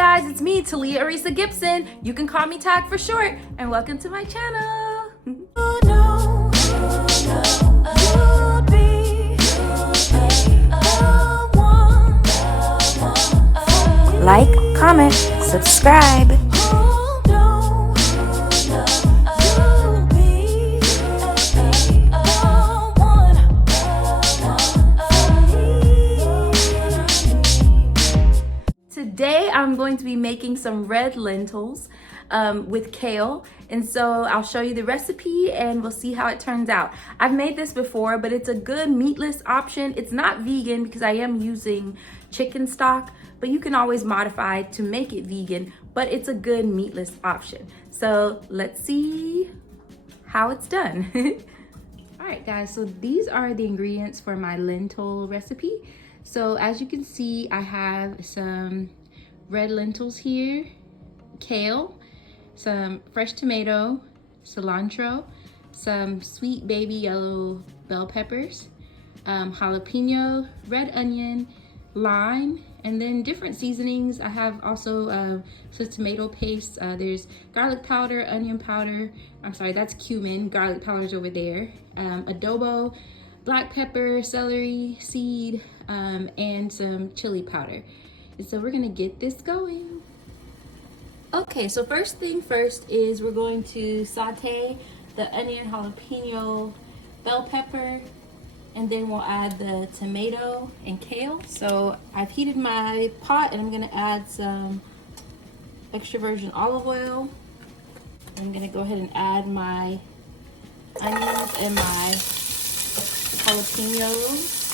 guys, it's me, Talia Arisa Gibson. You can call me Tag for short, and welcome to my channel. Like, comment, subscribe. Today I'm going to be making some red lentils with kale, and so I'll show you the recipe and we'll see how it turns out. I've made this before, but it's a good meatless option. It's not vegan because I am using chicken stock, but you can always modify to make it vegan, but it's a good meatless option. So let's see how it's done. All right guys, so these are the ingredients for my lentil recipe. So as you can see, I have some red lentils here, kale, some fresh tomato, cilantro, some sweet baby yellow bell peppers, jalapeno, red onion, lime, and then different seasonings. I have also some tomato paste. There's garlic powder, onion powder. I'm sorry, that's cumin. Garlic powder's over there. Adobo, black pepper, celery seed, and some chili powder. And so we're gonna get this going. Okay, so first thing first is we're going to saute the onion, jalapeno, bell pepper, and then we'll add the tomato and kale. So I've heated my pot and I'm gonna add some extra virgin olive oil. I'm gonna go ahead and add my onions and my jalapenos.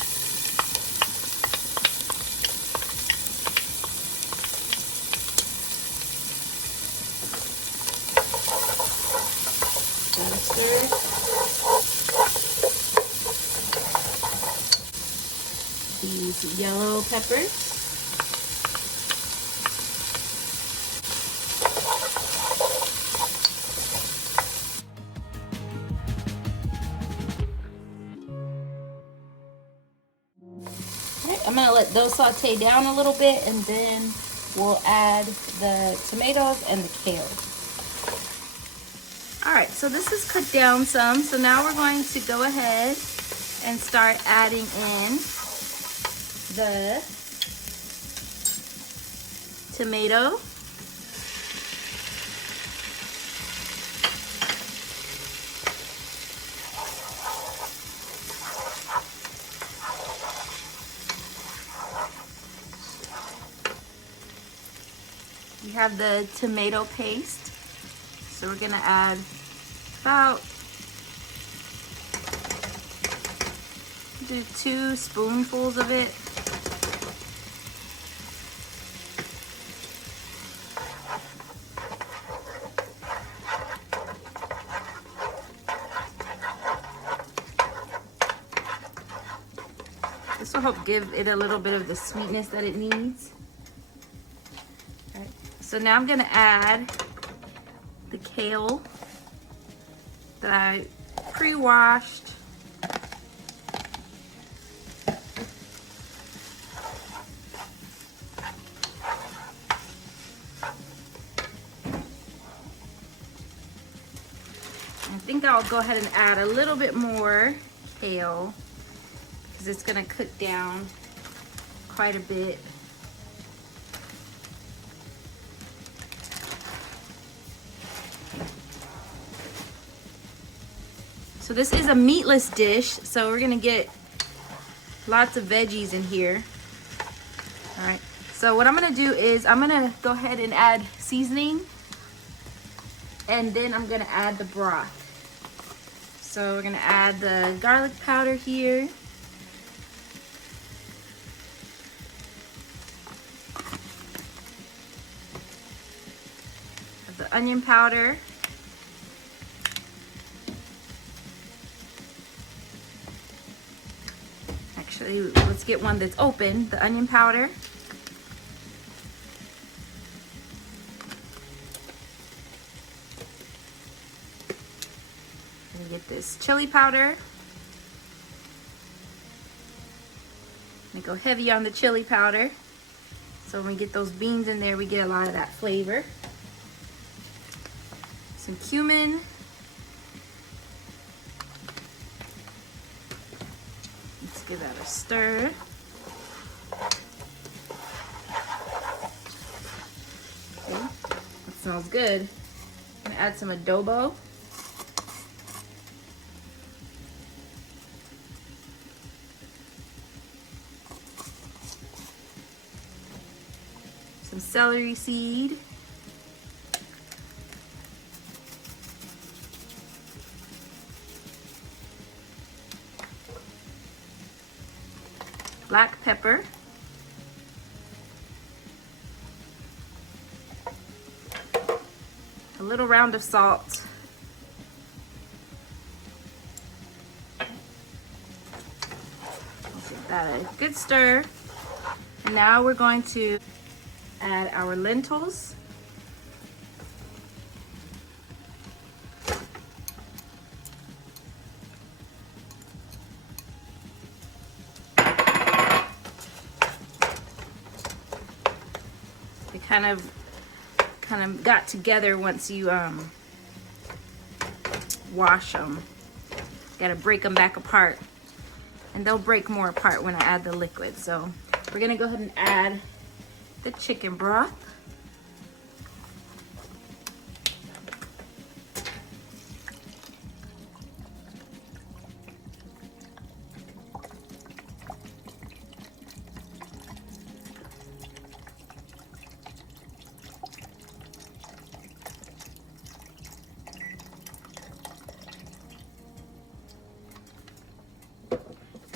Gotta stir. These yellow peppers. I'm gonna let those saute down a little bit, and then we'll add the tomatoes and the kale. All right, so this is cooked down some. So now we're going to go ahead and start adding in the tomato. We have the tomato paste. So we're gonna add about 2 spoonfuls of it. This will help give it a little bit of the sweetness that it needs. All right. So now I'm gonna add the kale that I pre-washed. I think I'll go ahead and add a little bit more kale because it's gonna cook down quite a bit. So this is a meatless dish, so we're gonna get lots of veggies in here. All right, so what I'm gonna do is I'm gonna go ahead and add seasoning, and then I'm gonna add the broth. So we're gonna add the garlic powder here. The onion powder. Actually, let's get one that's open. The onion powder. And get this chili powder. I'm gonna go heavy on the chili powder. So when we get those beans in there, we get a lot of that flavor. Some cumin. Let's give that a stir. Okay, that smells good. I'm gonna add some adobo. Some celery seed. Black pepper. A little round of salt. Give that a good stir. And now we're going to add our lentils. They kind of got together once you wash them. Got to break them back apart, and they'll break more apart when I add the liquid. So we're gonna go ahead and add the chicken broth.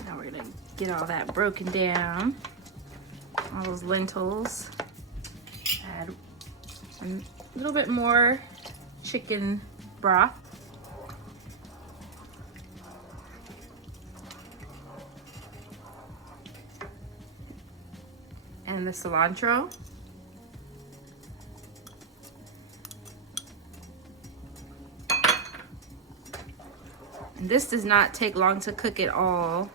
Now we're gonna get all that broken down. All those lentils. Add a little bit more chicken broth. And the cilantro. And this does not take long to cook at all.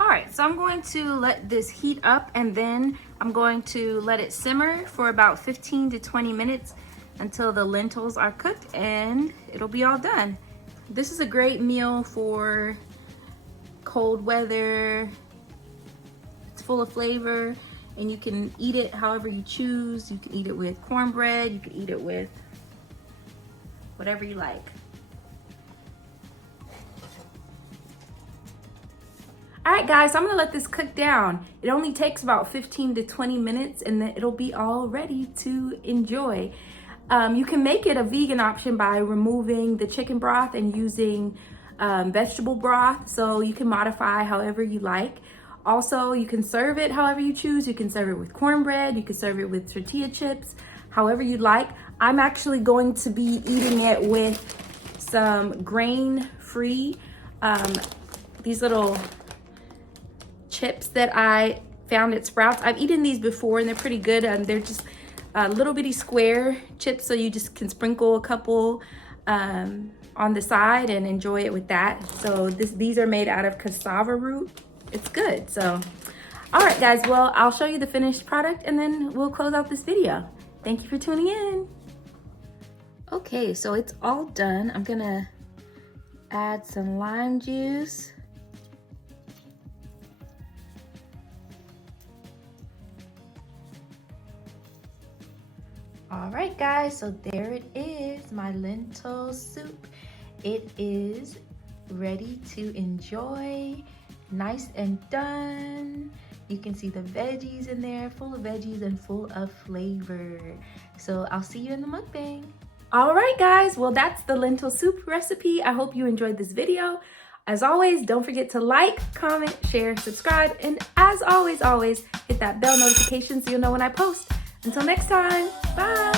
Alright, so I'm going to let this heat up, and then I'm going to let it simmer for about 15 to 20 minutes until the lentils are cooked, and it'll be all done. This is a great meal for cold weather. It's full of flavor, and you can eat it however you choose. You can eat it with cornbread, you can eat it with whatever you like. All right, guys, so I'm gonna let this cook down. It only takes about 15 to 20 minutes, and then it'll be all ready to enjoy. You can make it a vegan option by removing the chicken broth and using vegetable broth, so you can modify however you like. Also, you can serve it however you choose. You can serve it with cornbread, you can serve it with tortilla chips, however you'd like. I'm actually going to be eating it with some grain-free, these little chips that I found at Sprouts. I've eaten these before and they're pretty good. They're just little bitty square chips, so you just can sprinkle a couple on the side and enjoy it with that. So these are made out of cassava root. It's good. So all right, guys, well, I'll show you the finished product and then we'll close out this video. Thank you for tuning in. Okay, so it's all done. I'm gonna add some lime juice. All right, guys, so there it is, my lentil soup. It is ready to enjoy, nice and done. You can see the veggies in there, full of veggies and full of flavor. So I'll see you in the mukbang. All right, guys, well, that's the lentil soup recipe. I hope you enjoyed this video. As always, don't forget to like, comment, share, subscribe, and as always, hit that bell notification so you'll know when I post. Until next time, bye.